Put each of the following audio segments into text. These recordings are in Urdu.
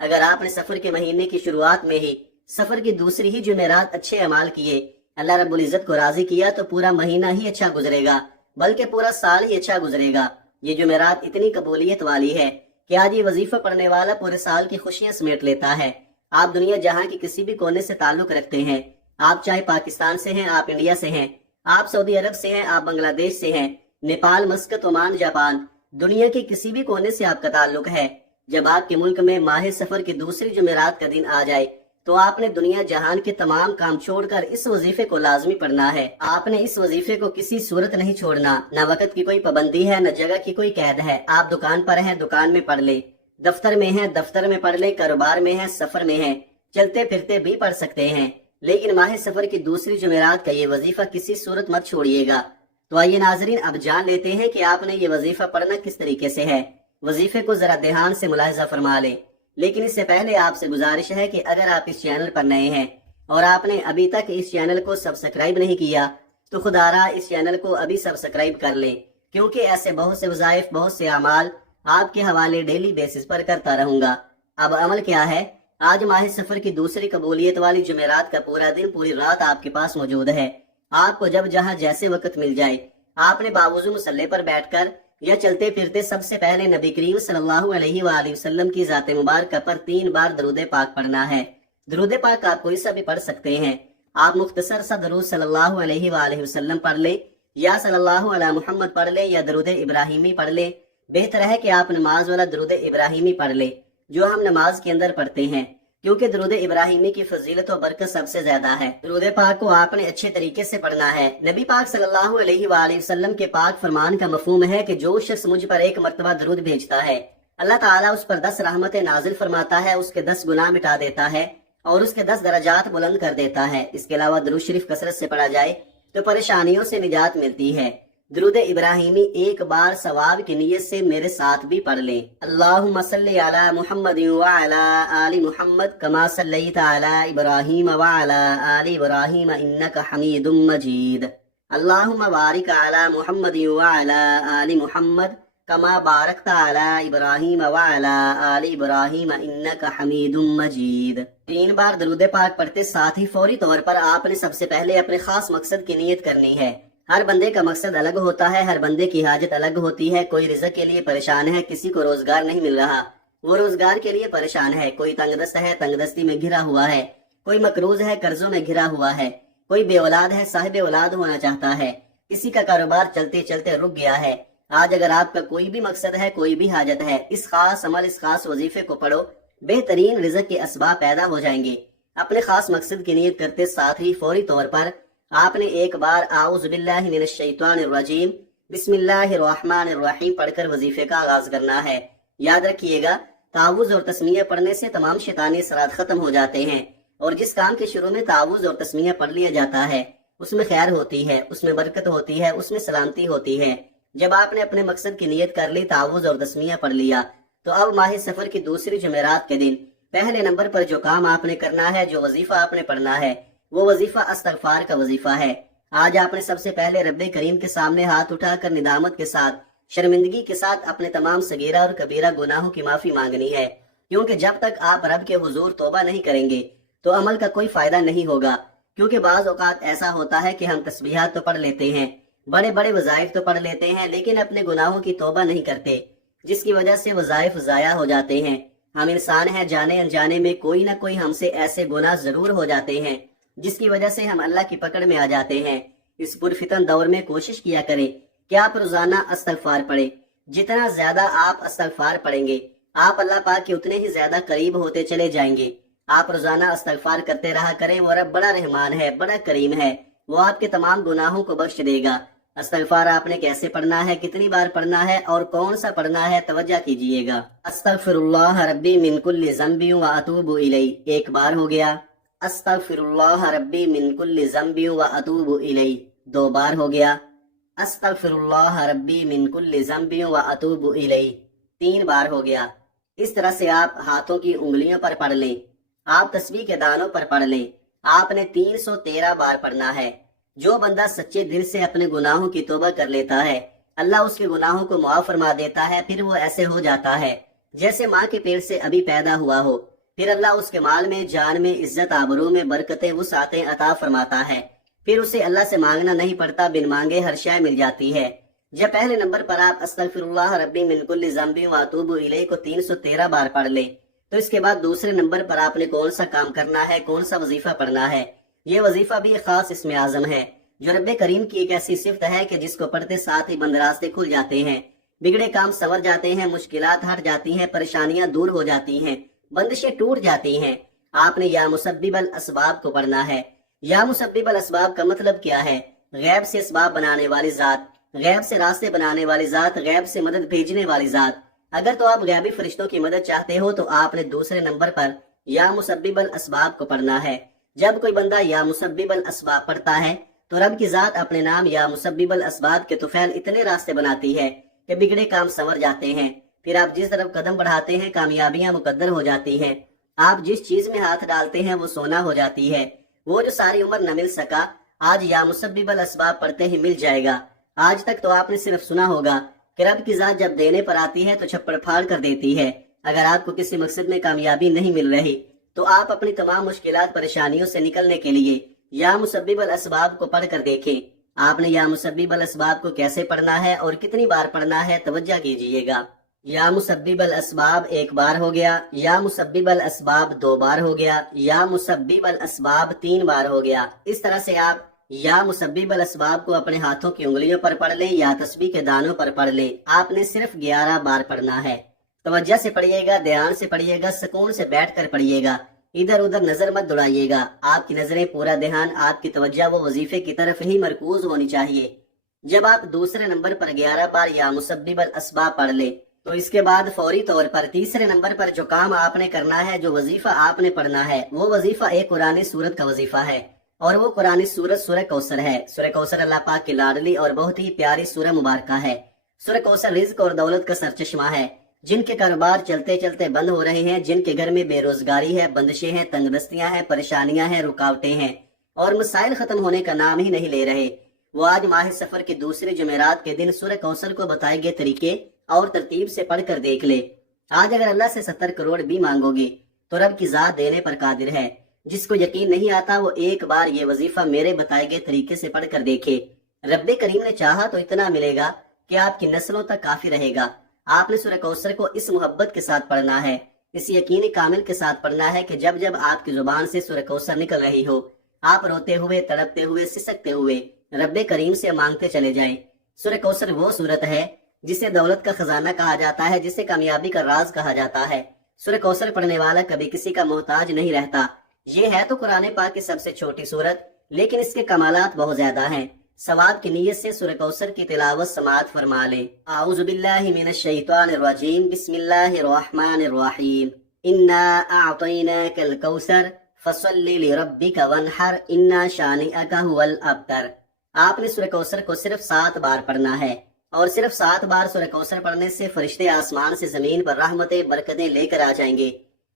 اگر آپ نے سفر کے مہینے کی شروعات میں ہی سفر کی دوسری ہی جمعرات اچھے اعمال کیے، اللہ رب العزت کو راضی کیا، تو پورا مہینہ ہی اچھا گزرے گا، بلکہ پورا سال ہی اچھا گزرے گا۔ یہ جمعرات اتنی قبولیت والی ہے کہ آج یہ وظیفہ پڑھنے والا پورے سال کی خوشیاں سمیٹ لیتا ہے۔ آپ دنیا جہاں کی کسی بھی کونے سے تعلق رکھتے ہیں، آپ چاہے پاکستان سے ہیں، آپ انڈیا سے ہیں، آپ سعودی عرب سے ہیں، آپ بنگلہ دیش سے ہیں، نیپال، مسقط، عمان، جاپان، دنیا کے کسی بھی کونے سے آپ کا تعلق ہے، جب آپ کے ملک میں ماہ سفر کی دوسری جمعرات کا دن آ جائے تو آپ نے دنیا جہان کے تمام کام چھوڑ کر اس وظیفے کو لازمی پڑھنا ہے۔ آپ نے اس وظیفے کو کسی صورت نہیں چھوڑنا، نہ وقت کی کوئی پابندی ہے، نہ جگہ کی کوئی قید ہے۔ آپ دکان پر ہیں، دکان میں پڑھ لیں، دفتر میں ہیں، دفتر میں پڑھ لیں، کاروبار میں ہیں، سفر میں ہیں، چلتے پھرتے بھی پڑھ سکتے ہیں، لیکن ماہ سفر کی دوسری جمعرات کا یہ وظیفہ کسی صورت مت چھوڑیے گا۔ تو آئیے ناظرین، اب جان لیتے ہیں کہ آپ نے یہ وظیفہ پڑھنا کس طریقے سے ہے۔ وظیفے کو ذرا دھیان سے ملاحظہ فرما لیں، لیکن اس سے پہلے آپ سے گزارش ہے کہ اگر آپ اس چینل پر نئے ہیں اور آپ نے ابھی تک اس چینل کو سبسکرائب نہیں کیا تو خدا را اس چینل کو ابھی سبسکرائب کر لیں، کیونکہ ایسے بہت سے وظائف، بہت سے اعمال آپ کے حوالے ڈیلی بیسس پر کرتا رہوں گا۔ اب عمل کیا ہے؟ آج ماہ سفر کی دوسری قبولیت والی جمعرات کا پورا دن، پوری رات آپ کے پاس موجود ہے۔ آپ کو جب جہاں جیسے وقت مل جائے، آپ نے باوضو مصلی پر بیٹھ کر یا چلتے پھرتے سب سے پہلے نبی کریم صلی اللہ علیہ وآلہ وسلم کی ذات مبارکہ پر 3 بار درود پاک پڑھنا ہے۔ درود پاک آپ کوئی سا بھی پڑھ سکتے ہیں۔ آپ مختصر سا درود صلی اللہ علیہ وآلہ وسلم پڑھ لیں، یا صلی اللہ علی محمد پڑھ لیں، یا درود ابراہیمی پڑھ لیں۔ بہتر ہے کہ آپ نماز والا درود ابراہیمی پڑھ لیں جو ہم نماز کے اندر پڑھتے ہیں، کیونکہ درود ابراہیمی کی فضیلت و برکت سب سے زیادہ ہے۔ درود پاک کو آپ نے اچھے طریقے سے پڑھنا ہے۔ نبی پاک صلی اللہ علیہ وآلہ وسلم کے پاک فرمان کا مفہوم ہے کہ جو شخص مجھ پر 1 مرتبہ درود بھیجتا ہے، اللہ تعالیٰ اس پر 10 رحمتیں نازل فرماتا ہے، اس کے 10 گناہ مٹا دیتا ہے اور اس کے 10 درجات بلند کر دیتا ہے۔ اس کے علاوہ درود شریف کثرت سے پڑھا جائے تو پریشانیوں سے نجات ملتی ہے۔ درود ابراہیمی 1 بار ثواب کی نیت سے میرے ساتھ بھی پڑھ لیں۔ اللہم صلی علی محمد وعلی آل محمد کما صلیت علی ابراہیم وعلی آل ابراہیم انک حمید مجید۔ اللہم بارک علی محمد وعلی آل محمد کما بارکت علی ابراہیم وعلی آل ابراہیم انک حمید مجید۔ 3 بار درود پاک پڑھتے ساتھ ہی فوری طور پر آپ نے سب سے پہلے اپنے خاص مقصد کی نیت کرنی ہے۔ ہر بندے کا مقصد الگ ہوتا ہے، ہر بندے کی حاجت الگ ہوتی ہے۔ کوئی رزق کے لیے پریشان ہے، کسی کو روزگار نہیں مل رہا، وہ روزگار کے لیے پریشان ہے۔ کوئی تنگ دست ہے، تنگ دستی میں گھرا ہوا ہے۔ کوئی مقروض ہے، قرضوں میں گھرا ہوا ہے۔ کوئی بے اولاد ہے، صاحب اولاد ہونا چاہتا ہے۔ کسی کا کاروبار چلتے چلتے رک گیا ہے۔ آج اگر آپ کا کوئی بھی مقصد ہے، کوئی بھی حاجت ہے، اس خاص عمل، اس خاص وظیفے کو پڑھو، بہترین رزق کے اسباب پیدا ہو جائیں گے۔ اپنے خاص مقصد کی نیت کرتے ساتھ ہی فوری طور پر آپ نے 1 بار اعوذ باللہ من الشیطان الرجیم بسم اللہ الرحمن الرحیم پڑھ کر وظیفے کا آغاز کرنا ہے۔ یاد رکھیے گا، تعوذ اور تسمیہ پڑھنے سے تمام شیطانی اثرات ختم ہو جاتے ہیں، اور جس کام کے شروع میں تعوذ اور تسمیہ پڑھ لیا جاتا ہے اس میں خیر ہوتی ہے، اس میں برکت ہوتی ہے، اس میں سلامتی ہوتی ہے۔ جب آپ نے اپنے مقصد کی نیت کر لی، تعوذ اور تسمیہ پڑھ لیا، تو اب ماہ سفر کی دوسری جمعرات کے دن پہلے نمبر پر جو کام آپ نے کرنا ہے، جو وظیفہ آپ نے پڑھنا ہے، وہ وظیفہ استغفار کا وظیفہ ہے۔ آج آپ نے سب سے پہلے رب کریم کے سامنے ہاتھ اٹھا کر ندامت کے ساتھ، شرمندگی کے ساتھ اپنے تمام صغیرہ اور کبیرہ گناہوں کی معافی مانگنی ہے، کیونکہ جب تک آپ رب کے حضور توبہ نہیں کریں گے تو عمل کا کوئی فائدہ نہیں ہوگا۔ کیونکہ بعض اوقات ایسا ہوتا ہے کہ ہم تسبیحات تو پڑھ لیتے ہیں، بڑے بڑے وظائف تو پڑھ لیتے ہیں، لیکن اپنے گناہوں کی توبہ نہیں کرتے، جس کی وجہ سے وظائف ضائع ہو جاتے ہیں۔ ہم انسان ہیں، جانے انجانے میں کوئی نہ کوئی ہم سے ایسے گناہ ضرور ہو جاتے ہیں جس کی وجہ سے ہم اللہ کی پکڑ میں آ جاتے ہیں۔ اس پرفتن دور میں کوشش کیا کریں کہ آپ روزانہ استغفار پڑھیں۔ جتنا زیادہ آپ استغفار پڑھیں گے، آپ اللہ پاک کے اتنے ہی زیادہ قریب ہوتے چلے جائیں گے۔ آپ روزانہ استغفار کرتے رہا کریں، وہ رب بڑا رحمان ہے، بڑا کریم ہے، وہ آپ کے تمام گناہوں کو بخش دے گا۔ استغفار آپ نے کیسے پڑھنا ہے، کتنی بار پڑھنا ہے اور کون سا پڑھنا ہے، توجہ کیجئے گا۔ استغفر اللہ ربی من کل ذنب واتوب الیہ 1 بار ہو گیا۔ استغفر اللہ ربی من کل ذنب واتوب الیہ 2 بار ہو گیا۔ استغفر اللہ ربی من کل ذنب واتوب الیہ 3 بار ہو گیا۔ اس طرح سے آپ ہاتھوں کی انگلیوں پر پڑھ لیں، آپ تسبیح کے دانوں پر پڑھ لیں۔ آپ نے 313 بار پڑھنا ہے۔ جو بندہ سچے دل سے اپنے گناہوں کی توبہ کر لیتا ہے، اللہ اس کے گناہوں کو معاف فرما دیتا ہے، پھر وہ ایسے ہو جاتا ہے جیسے ماں کے پیٹ سے ابھی پیدا ہوا ہو۔ پھر اللہ اس کے مال میں، جان میں، عزت آبرو میں برکتیں، وسعتیں عطا فرماتا ہے۔ پھر اسے اللہ سے مانگنا نہیں پڑتا، بن مانگے ہر شے مل جاتی ہے۔ جب پہلے نمبر پر آپ استغفر اللہ ربی من کل ذنب واتوب الیہ کو 313 بار پڑھ لیں، تو اس کے بعد دوسرے نمبر پر آپ نے کون سا کام کرنا ہے، کون سا وظیفہ پڑھنا ہے۔ یہ وظیفہ بھی ایک خاص اسم اعظم ہے جو رب کریم کی ایک ایسی صفت ہے کہ جس کو پڑھتے ساتھ ہی بند راستے کھل جاتے ہیں، بگڑے کام سنور جاتے ہیں، مشکلات ہٹ جاتی ہیں، پریشانیاں دور ہو جاتی ہیں، بندشیں ٹوٹ جاتی ہیں۔ آپ نے یا مسبب الاسباب کو پڑھنا ہے۔ یا مسبب الاسباب کا مطلب کیا ہے؟ غیب سے اسباب بنانے والی ذات، غیب سے راستے بنانے والی ذات، غیب سے مدد بھیجنے والی ذات۔ اگر تو آپ غیبی فرشتوں کی مدد چاہتے ہو تو آپ نے دوسرے نمبر پر یا مسبب الاسباب کو پڑھنا ہے۔ جب کوئی بندہ یا مسبب الاسباب پڑھتا ہے تو رب کی ذات اپنے نام یا مسبب الاسباب کے طفیل اتنے راستے بناتی ہے کہ بگڑے کام سنور جاتے ہیں۔ پھر آپ جس طرف قدم بڑھاتے ہیں کامیابیاں مقدر ہو جاتی ہیں۔ آپ جس چیز میں ہاتھ ڈالتے ہیں وہ سونا ہو جاتی ہے۔ وہ جو ساری عمر نہ مل سکا آج یا مسبب الاسباب پڑھتے ہی مل جائے گا۔ آج تک تو آپ نے صرف سنا ہوگا کہ رب کی ذات جب دینے پر آتی ہے تو چھپڑ پھاڑ کر دیتی ہے۔ اگر آپ کو کسی مقصد میں کامیابی نہیں مل رہی تو آپ اپنی تمام مشکلات پریشانیوں سے نکلنے کے لیے یا مسبب الاسباب کو پڑھ کر دیکھیں۔ آپ نے یا مسبب الاسباب کو کیسے پڑھنا ہے اور کتنی بار پڑھنا ہے توجہ کیجئے گا۔ یا مسبب الاسباب 1 بار ہو گیا، یا مسبب الاسباب 2 بار ہو گیا، یا مسبب الاسباب 3 بار ہو گیا۔ اس طرح سے آپ یا مسبب الاسباب کو اپنے ہاتھوں کی انگلیوں پر پڑھ لیں یا تسبیح کے دانوں پر پڑھ لیں۔ آپ نے صرف 11 بار پڑھنا ہے۔ توجہ سے پڑھیے گا، دھیان سے پڑھیے گا، سکون سے بیٹھ کر پڑھیے گا، ادھر ادھر نظر مت دوڑائیے گا۔ آپ کی نظریں، پورا دھیان، آپ کی توجہ وہ وظیفے کی طرف ہی مرکوز ہونی چاہیے۔ جب آپ دوسرے نمبر پر 11 بار یا مسبب الاسباب پڑھ لیں تو اس کے بعد فوری طور پر تیسرے نمبر پر جو کام آپ نے کرنا ہے، جو وظیفہ آپ نے پڑھنا ہے، وہ وظیفہ ایک قرآن سورت کا وظیفہ ہے، اور وہ قرآن سورت سورہ کوثر ہے۔ سورہ کوثر اللہ پاک کی لاڈلی اور بہت ہی پیاری سورہ مبارکہ ہے۔ سورہ کوثر رزق اور دولت کا سرچشمہ ہے۔ جن کے کاروبار چلتے چلتے بند ہو رہے ہیں، جن کے گھر میں بے روزگاری ہے، بندشیں ہیں، تنگ دستیاں ہیں، پریشانیاں ہیں، رکاوٹیں ہیں اور مسائل ختم ہونے کا نام ہی نہیں لے رہے، وہ آج ماہ سفر کے دوسرے جمعرات کے دن سورہ کوثر کو بتائے گئے طریقے اور ترتیب سے پڑھ کر دیکھ لے۔ آج اگر اللہ سے 70 کروڑ بھی مانگو گے تو رب کی ذات دینے پر قادر ہے۔ جس کو یقین نہیں آتا وہ 1 بار یہ وظیفہ میرے بتائے گئے طریقے سے پڑھ کر دیکھے۔ رب کریم نے چاہا تو اتنا ملے گا کہ آپ کی نسلوں تک کافی رہے گا۔ آپ نے سورہ کوثر کو اس محبت کے ساتھ پڑھنا ہے، اس یقین کامل کے ساتھ پڑھنا ہے کہ جب جب آپ کی زبان سے سورہ کوثر نکل رہی ہو، آپ روتے ہوئے، تڑپتے ہوئے، سسکتے ہوئے رب کریم سے مانگتے چلے جائیں۔ سورہ کوثر وہ سورت ہے جسے دولت کا خزانہ کہا جاتا ہے، جسے کامیابی کا راز کہا جاتا ہے۔ سورہ کوثر پڑھنے والا کبھی کسی کا محتاج نہیں رہتا۔ یہ ہے تو قرآن پاک کی سب سے چھوٹی سورت، لیکن اس کے کمالات بہت زیادہ ہیں۔ ثواب کی نیت سے سورہ کوثر کی تلاوت سماعت فرما لیں۔ اعوذ باللہ من الشیطان الرجیم، بسم اللہ الرحمن الرحیم۔ انا اعطیناک الکوثر فصل لربک وانحر انا شانئک هو الابتر۔ آپ نے سورہ کوثر کو صرف 7 بار پڑھنا ہے، اور صرف 7 بار سورہ کوثر پڑھنے سے فرشتے آسمان سے زمین پر رحمتیں، برکتیں لے کر آ جائیں گے۔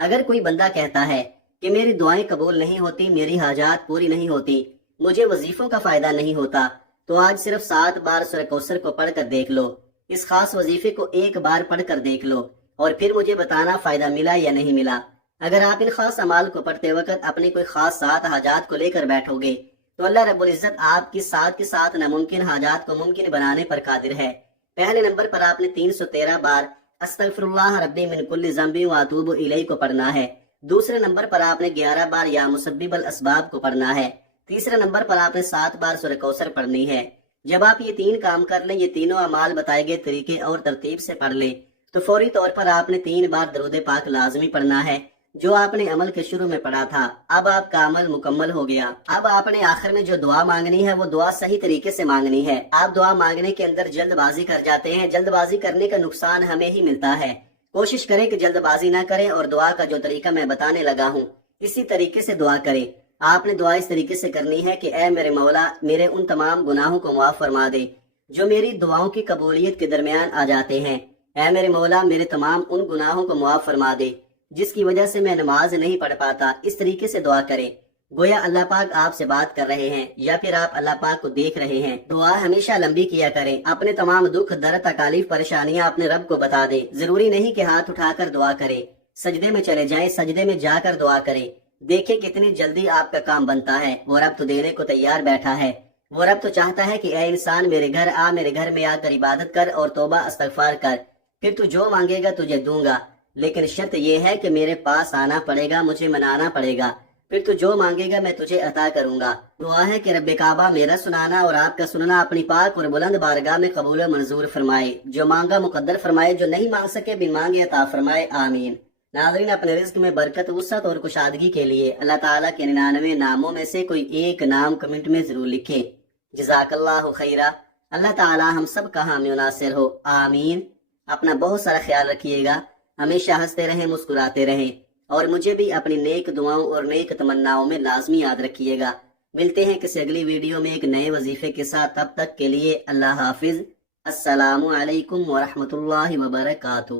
اگر کوئی بندہ کہتا ہے کہ میری دعائیں قبول نہیں ہوتی، میری حاجات پوری نہیں ہوتی، مجھے وظیفوں کا فائدہ نہیں ہوتا، تو آج صرف 7 بار سورہ کوثر کو پڑھ کر دیکھ لو۔ اس خاص وظیفے کو 1 بار پڑھ کر دیکھ لو اور پھر مجھے بتانا فائدہ ملا یا نہیں ملا۔ اگر آپ ان خاص اعمال کو پڑھتے وقت اپنی کوئی خاص 7 حاجات کو لے کر بیٹھو گے تو اللہ رب العزت آپ کی 7 کے 7 ناممکن حاجات کو ممکن بنانے پر قادر ہے۔ پہلے نمبر پر آپ نے 313 بار استغفر اللہ ربی من کل ذنب واتوب الیہ کو پڑھنا ہے۔ دوسرے نمبر پر آپ نے 11 بار یا مسبب الاسباب کو پڑھنا ہے۔ تیسرے نمبر پر آپ نے 7 بار سورہ کوثر پڑھنی ہے۔ جب آپ یہ 3 کام کر لیں، یہ تینوں اعمال بتائے گئے طریقے اور ترتیب سے پڑھ لیں، تو فوری طور پر آپ نے 3 بار درود پاک لازمی پڑھنا ہے، جو آپ نے عمل کے شروع میں پڑھا تھا۔ اب آپ کا عمل مکمل ہو گیا۔ اب آپ نے آخر میں جو دعا مانگنی ہے وہ دعا صحیح طریقے سے مانگنی ہے۔ آپ دعا مانگنے کے اندر جلد بازی کر جاتے ہیں، جلد بازی کرنے کا نقصان ہمیں ہی ملتا ہے۔ کوشش کریں کہ جلد بازی نہ کریں اور دعا کا جو طریقہ میں بتانے لگا ہوں اسی طریقے سے دعا کریں۔ آپ نے دعا اس طریقے سے کرنی ہے کہ اے میرے مولا، میرے ان تمام گناہوں کو معاف فرما دے جو میری دعاؤں کی قبولیت کے درمیان آ جاتے ہیں۔ اے میرے مولا، میرے تمام ان گناہوں کو معاف فرما دے جس کی وجہ سے میں نماز نہیں پڑھ پاتا۔ اس طریقے سے دعا کریں گویا اللہ پاک آپ سے بات کر رہے ہیں یا پھر آپ اللہ پاک کو دیکھ رہے ہیں۔ دعا ہمیشہ لمبی کیا کریں۔ اپنے تمام دکھ، درد، تکالیف، پریشانیاں اپنے رب کو بتا دیں۔ ضروری نہیں کہ ہاتھ اٹھا کر دعا کریں، سجدے میں چلے جائیں، سجدے میں جا کر دعا کریں، دیکھیں کتنی جلدی آپ کا کام بنتا ہے۔ وہ رب تو دینے کو تیار بیٹھا ہے، وہ رب تو چاہتا ہے کہ اے انسان میرے گھر آ، میرے گھر میں آ کر عبادت کر اور توبہ استغفار کر، پھر تو جو مانگے گا تجھے دوں گا، لیکن شرط یہ ہے کہ میرے پاس آنا پڑے گا، مجھے منانا پڑے گا، پھر تو جو مانگے گا میں تجھے عطا کروں گا۔ دعا ہے کہ رب کعبہ میرا سنانا اور آپ کا سننا اپنی پاک اور بلند بارگاہ میں قبول و منظور فرمائے، جو مانگا مقدر فرمائے، جو نہیں مانگ سکے بھی مانگے عطا فرمائے، آمین۔ ناظرین، اپنے رزق میں برکت، وسعت اور کشادگی کے لیے اللہ تعالیٰ کے 99 ناموں میں سے کوئی ایک نام کمنٹ میں ضرور لکھیں۔ جزاک اللہ خیرہ۔ اللہ تعالیٰ ہم سب کا حامی و ناصر ہو، آمین۔ اپنا بہت سارا خیال رکھیے گا، ہمیشہ ہنستے رہیں، مسکراتے رہیں، اور مجھے بھی اپنی نیک دعاؤں اور نیک تمناؤں میں لازمی یاد رکھیے گا۔ ملتے ہیں کسی اگلی ویڈیو میں ایک نئے وظیفے کے ساتھ، تب تک کے لیے اللہ حافظ۔ السلام علیکم ورحمۃ اللہ وبرکاتہ۔